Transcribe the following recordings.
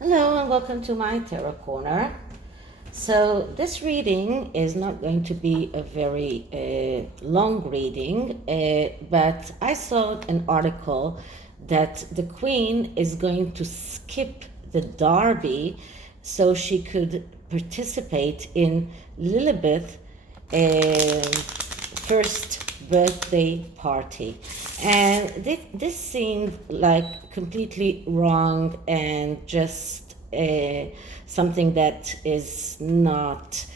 Hello and welcome to my Tarot Corner. So this reading is not going to be a very long reading, but I saw an article that the Queen is going to skip the Derby so she could participate in Lilibet first birthday party. And this seemed like completely wrong and just something that is not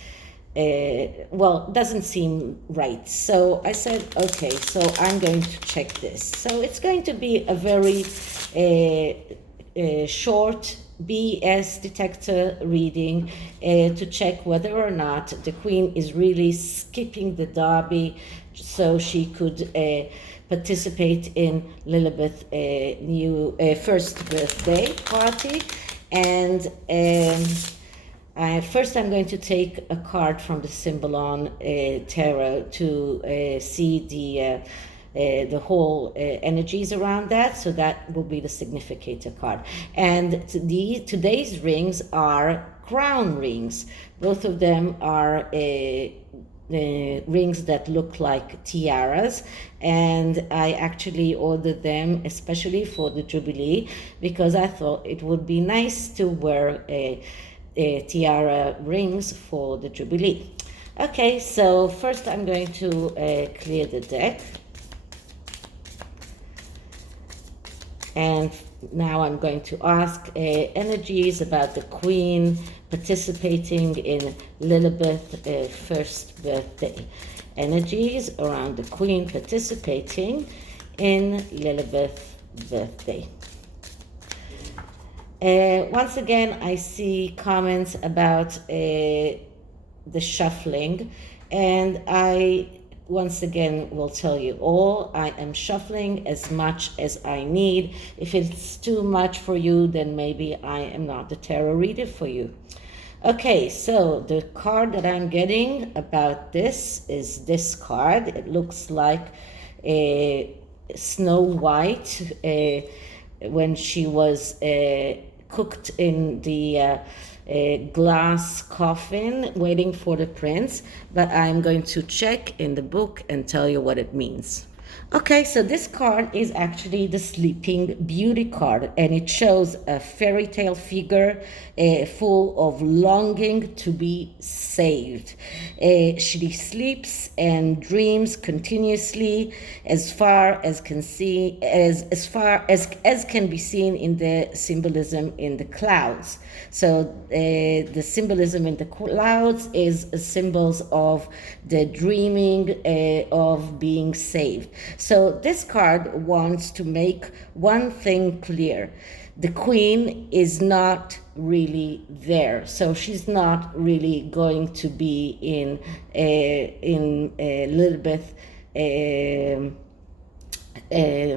doesn't seem right. So I said, okay, so I'm going to check this. So it's going to be a very short BS detector reading to check whether or not the Queen is really skipping the Derby so she could participate in Lilibet's new first birthday party. And first I'm going to take a card from the SYMBOLON tarot to see the whole energies around that. So that will be the significator card. And today's rings are crown rings. Both of them are rings that look like tiaras, and I actually ordered them especially for the Jubilee because I thought it would be nice to wear tiara rings for the Jubilee. Okay, so first I'm going to clear the deck. And now I'm going to ask energies about the Queen participating in Lilibet's first birthday. Energies around the Queen participating in Lilibet's birthday. Once again, I see comments about the shuffling, and I once again will tell you all, I am shuffling as much as I need. If it's too much for you, then maybe I am not the tarot reader for you. Okay, so the card that I'm getting about this is this card. It looks like Snow White when she was cooked in the glass coffin waiting for the prince, but I'm going to check in the book and tell you what it means. Okay, so this card is actually the Sleeping Beauty card, and it shows a fairy tale figure full of longing to be saved. She sleeps and dreams continuously, as far as can be seen in the symbolism in the clouds. So the symbolism in the clouds is symbols of the dreaming of being saved. So this card wants to make one thing clear. The Queen is not really there, so she's not really going to be in Lilibet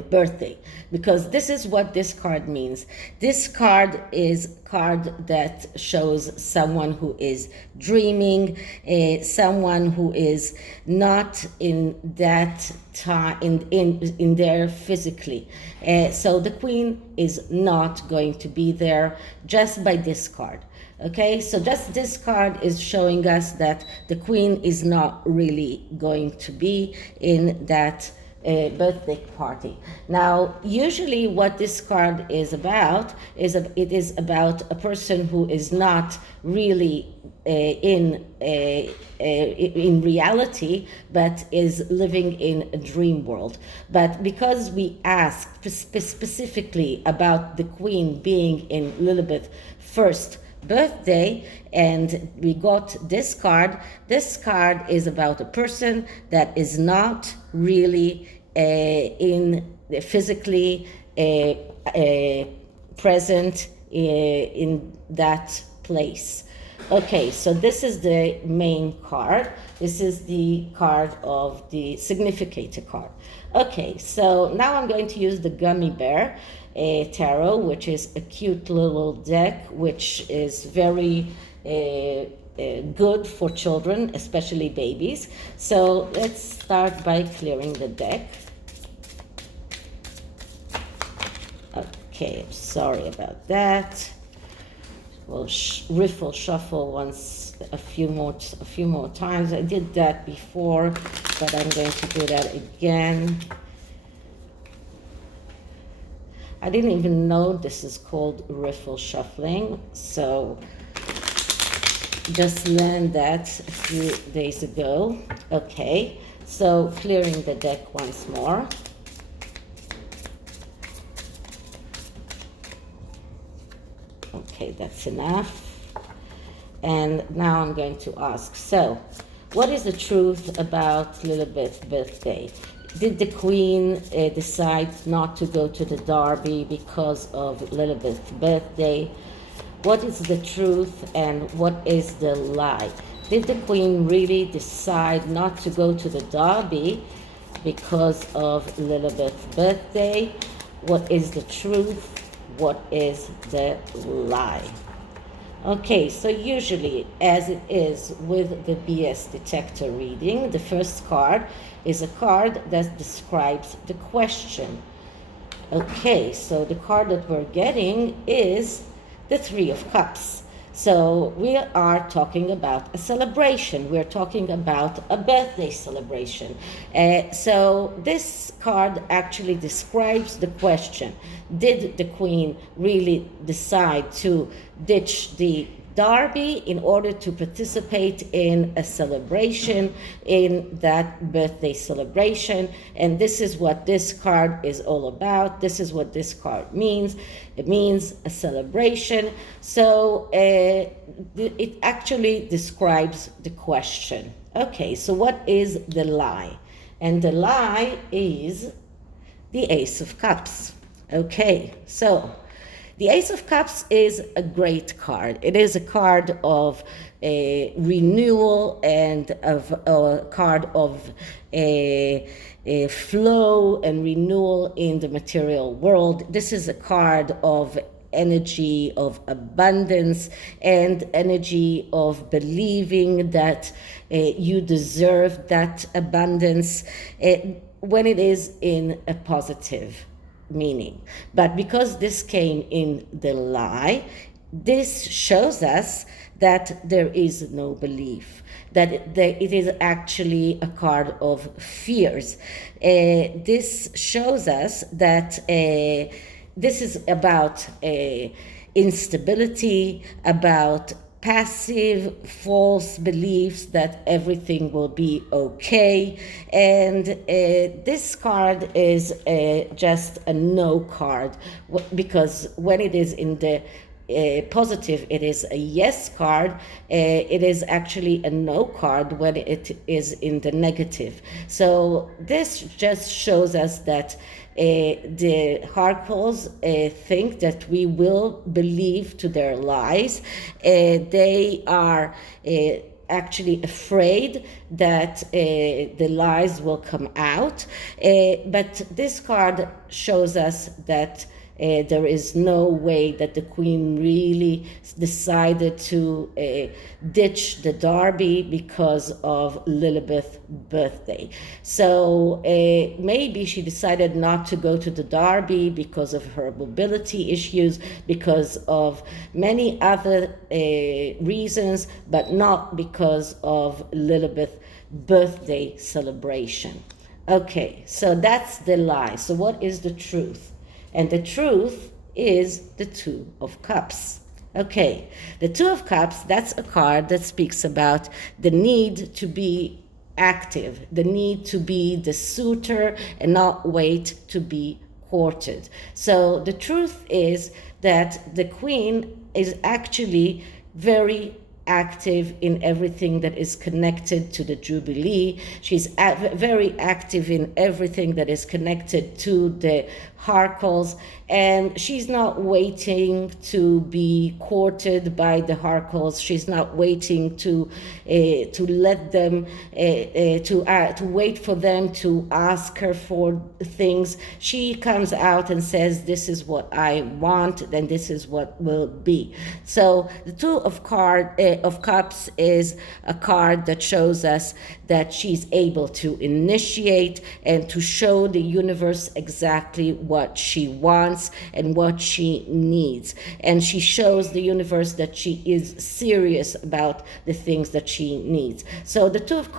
birthday, because this is what this card means. This card is a card that shows someone who is dreaming, someone who is not in that time in there physically. So the Queen is not going to be there just by this card. Okay, so just this card is showing us that the Queen is not really going to be in that birthday party. Now, usually what this card is about is it is about a person who is not really in reality, but is living in a dream world. But because we asked specifically about the Queen being in Lilibet's first birthday and we got this card is about a person that is not really in physically present in that place. Okay, so this is the main card. This is the card of the significator card. Okay, so now I'm going to use the Gummy Bear tarot, which is a cute little deck, which is very good for children, especially babies. So let's start by clearing the deck. Okay, sorry about that. We'll riffle shuffle once a few more times. I did that before, but I'm going to do that again. I didn't even know this is called riffle shuffling, so just learned that a few days ago. Okay, so clearing the deck once more. Okay, that's enough. And now I'm going to ask, so what is the truth about Lilibet's birthday? Did the Queen decide not to go to the Derby because of Lilibet's birthday? What is the truth and what is the lie? Did the Queen really decide not to go to the Derby because of Lilibet's birthday? What is the truth? What is the lie? Okay, so usually, as it is with the BS detector reading, the first card is a card that describes the question. Okay, so the card that we're getting is the Three of Cups. So we are talking about a celebration. We're talking about a birthday celebration. So this card actually describes the question. Did the Queen really decide to ditch the Derby in order to participate in a celebration, in that birthday celebration? And this is what this card is all about. This is what this card means. It means a celebration. So it actually describes the question. Okay, so what is the lie? And the lie is the Ace of Cups. Okay, so the Ace of Cups is a great card. It is a card of a renewal and of a card of a flow and renewal in the material world. This is a card of energy of abundance and energy of believing that you deserve that abundance when it is in a positive meaning. But because this came in the lie, this shows us that there is no belief, that it is actually a card of fears. This shows us that this is about instability, about passive, false beliefs that everything will be okay. And this card is just a no card, because when it is in the positive, it is a yes card. It is actually a no card when it is in the negative. So this just shows us that the Harkles think that we will believe to their lies. They are actually afraid that the lies will come out. But this card shows us that there is no way that the Queen really decided to ditch the Derby because of Lilibet's birthday. So maybe she decided not to go to the Derby because of her mobility issues, because of many other reasons, but not because of Lilibet's birthday celebration. Okay, so that's the lie. So what is the truth? And the truth is the Two of Cups. Okay, the Two of Cups, that's a card that speaks about the need to be active, the need to be the suitor and not wait to be courted. So the truth is that the Queen is actually very active in everything that is connected to the Jubilee. She's very active in everything that is connected to the Harkles, and she's not waiting to be courted by the Harkles. She's not waiting to let them to wait for them to ask her for things. She comes out and says, "This is what I want, and this is what will be." So the Two of of Cups is a card that shows us that she's able to initiate and to show the universe exactly what she wants and what she needs. And she shows the universe that she is serious about the things that she needs. So the Two of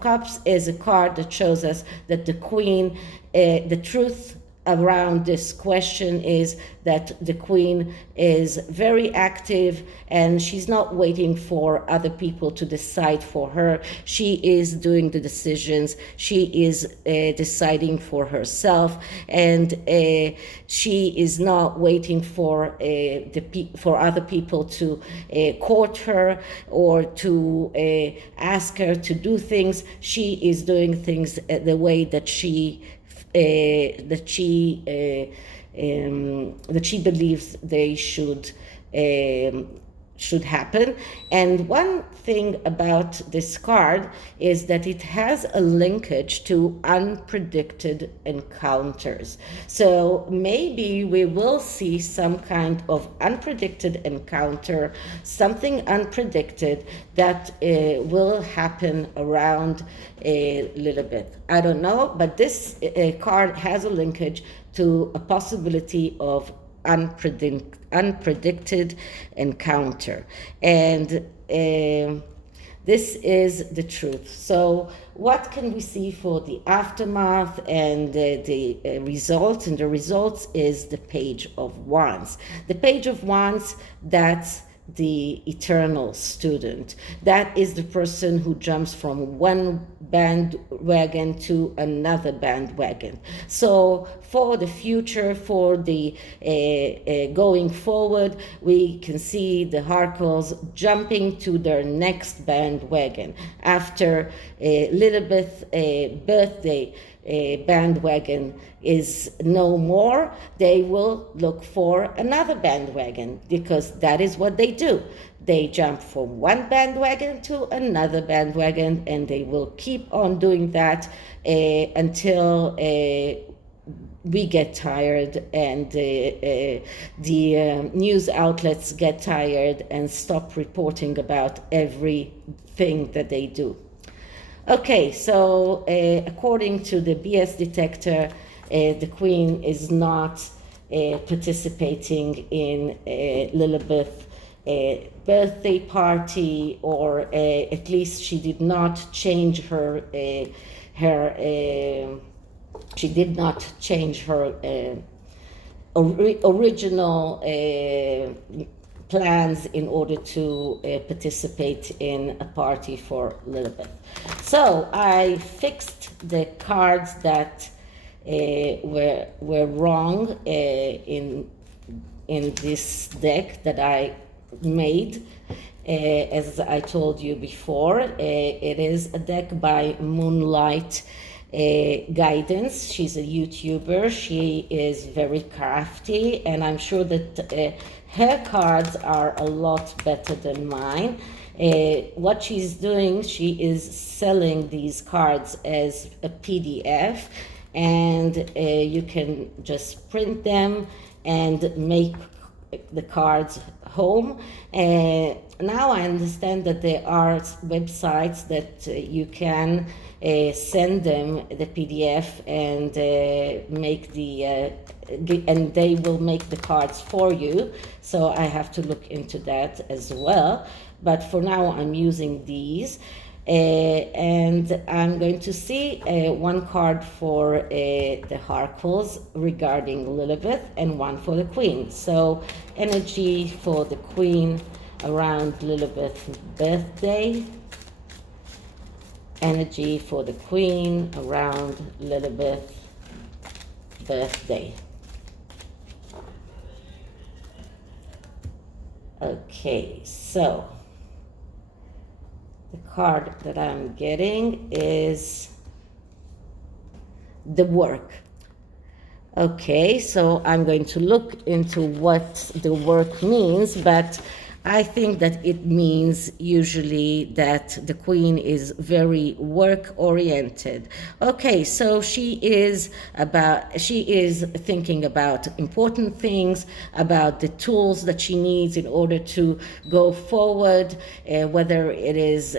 Cups is a card that shows us that the Queen, the truth around this question is that the Queen is very active and she's not waiting for other people to decide for her. She is doing the decisions. She is deciding for herself, and she is not waiting for for other people to court her or to ask her to do things. She is doing things the way that she believes they should happen. And one thing about this card is that it has a linkage to unpredicted encounters. So maybe we will see some kind of unpredicted encounter, something unpredicted that will happen around Lilibet. I don't know, but this card has a linkage to a possibility of unpredicted encounter, and this is the truth. So what can we see for the aftermath and the results? And the results is the Page of Wands. The Page of Wands, that's the eternal student. That is the person who jumps from one bandwagon to another bandwagon. So for the future, for the going forward, we can see the Harkles jumping to their next bandwagon. After Lilibet's birthday bandwagon is no more, they will look for another bandwagon, because that is what they do. They jump from one bandwagon to another bandwagon, and they will keep on doing that until we get tired, and the news outlets get tired and stop reporting about everything that they do. Okay, so according to the BS detector, the Queen is not participating in Lilibet's birthday party, or at least she did not change her original plans in order to participate in a party for Lilibet. So I fixed the cards that were wrong in this deck that I made. As I told you before, it is a deck by Moonlight Guidance. She's a YouTuber. She is very crafty, and I'm sure that her cards are a lot better than mine. What she's doing, she is selling these cards as a PDF, and you can just print them and make the cards home. Now I understand that there are websites that you can send them the PDF and make and they will make the cards for you. So I have to look into that as well. But for now, I'm using these. And I'm going to see one card for the Harkles regarding Lilibet and one for the Queen. So energy for the Queen around Lilibet's birthday. Energy for the Queen around Lilibet's birthday. Okay, so the card that I'm getting is the work. Okay, so I'm going to look into what the work means, but I think that it means usually that the queen is very work oriented. Okay, so she is thinking about important things, about the tools that she needs in order to go forward, whether it is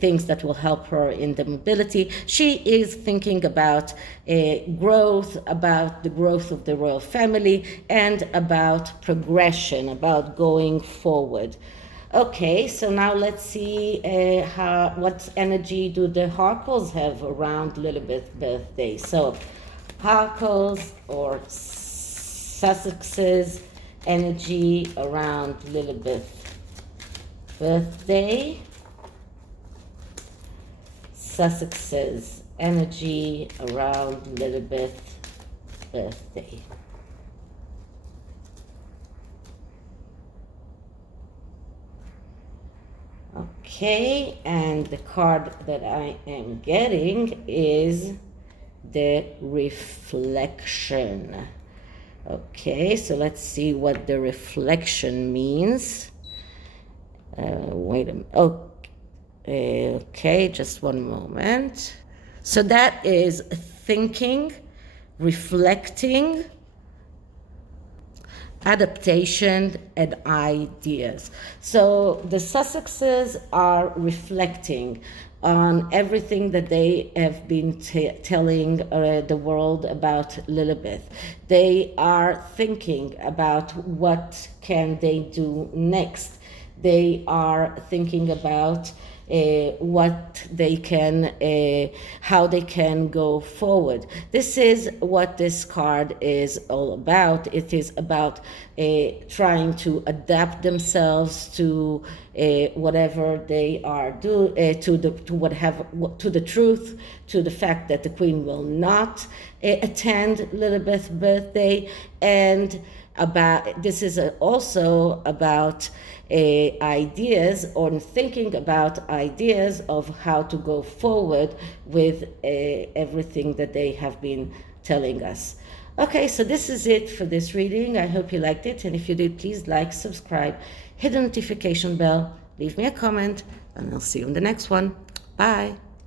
things that will help her in the mobility. She is thinking about growth, about the growth of the royal family, and about progression, about going forward. Okay, so now let's see what energy do the Harkles have around Lilibet's birthday. So Harkles or Sussex's energy around Lilibet's birthday. Sussex's energy around Lilibet's birthday. Okay, and the card that I am getting is the reflection. Okay, so let's see what the reflection means. Wait a minute. Okay, just one moment. So that is thinking, reflecting, adaptation, and ideas. So the Sussexes are reflecting on everything that they have been telling the world about Lilibet. They are thinking about what can they do next. They are thinking about what they can, how they can go forward. This is what this card is all about. It is about trying to adapt themselves to whatever they are to the truth, to the fact that the queen will not attend Lilibet's birthday, and this is also about ideas, or thinking about ideas of how to go forward with everything that they have been telling us. Okay, so this is it for this reading. I hope you liked it, and if you did, please like, subscribe, hit the notification bell, leave me a comment, and I'll see you in the next one. Bye.